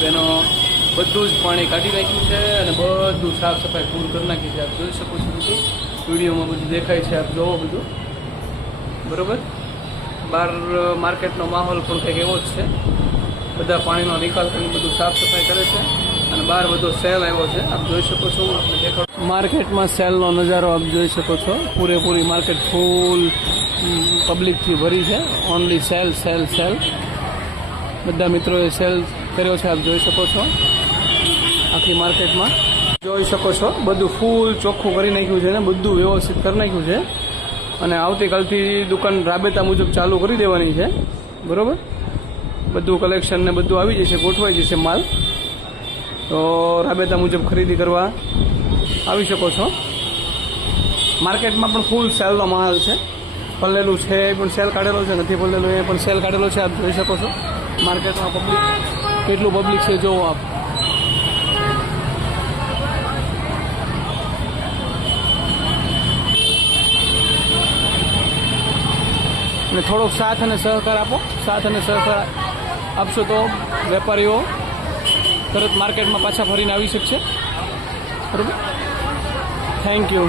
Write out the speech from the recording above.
બેનો બધું જ પાણી કાઢી નાખ્યું છે અને બધું સાફ સફાઈ પૂરું કરી નાખી છે. આપ જોઈ શકો છો બધું વિડીયોમાં બધું દેખાય છે. આપ જોવો બધું બરાબર. બહાર માર્કેટનો માહોલ પણ કંઈક એવો જ છે. બધા પાણીનો નિકાલ કરીને બધું સાફ સફાઈ કરે છે અને બહાર બધો સેલ આવ્યો છે. આપ જોઈ શકો છો. માર્કેટમાં સેલનો નજારો આપ જોઈ શકો છો. પૂરેપૂરી માર્કેટ ફૂલ પબ્લિકથી ભરી છે. Only sale sale sale. બધા મિત્રોએ સેલ કર્યો છે. આપ જોઈ શકો છો. આખી માર્કેટમાં જોઈ શકો છો બધું ફૂલ ચોખ્ખું કરી નાખ્યું છે ને બધું વ્યવસ્થિત કરી નાખ્યું છે. અને આવતીકાલથી દુકાન રાબેતા મુજબ ચાલુ કરી દેવાની છે. બરાબર. બધું કલેક્શન ને બધું આવી જશે, ગોઠવાઈ જશે માલ. તો રાબેતા મુજબ ખરીદી કરવા આવી શકો છો. માર્કેટમાં પણ ફૂલ સેલનો માલ છે. પલ્લેલું છે એ પણ સેલ કાઢેલો છે, નથી પલ્લેલું એ પણ સેલ કાઢેલો છે. આપ જોઈ શકો છો માર્કેટમાં પબ્લિક કેટલું પબ્લિક છે જોવો આપ. અને થોડોક સાથ અને સહકાર આપો. સાથ અને સહકાર આપશો તો વેપારીઓ તરત માર્કેટમાં પાછા ફરીને આવી શકશે. બરાબર. Thank you.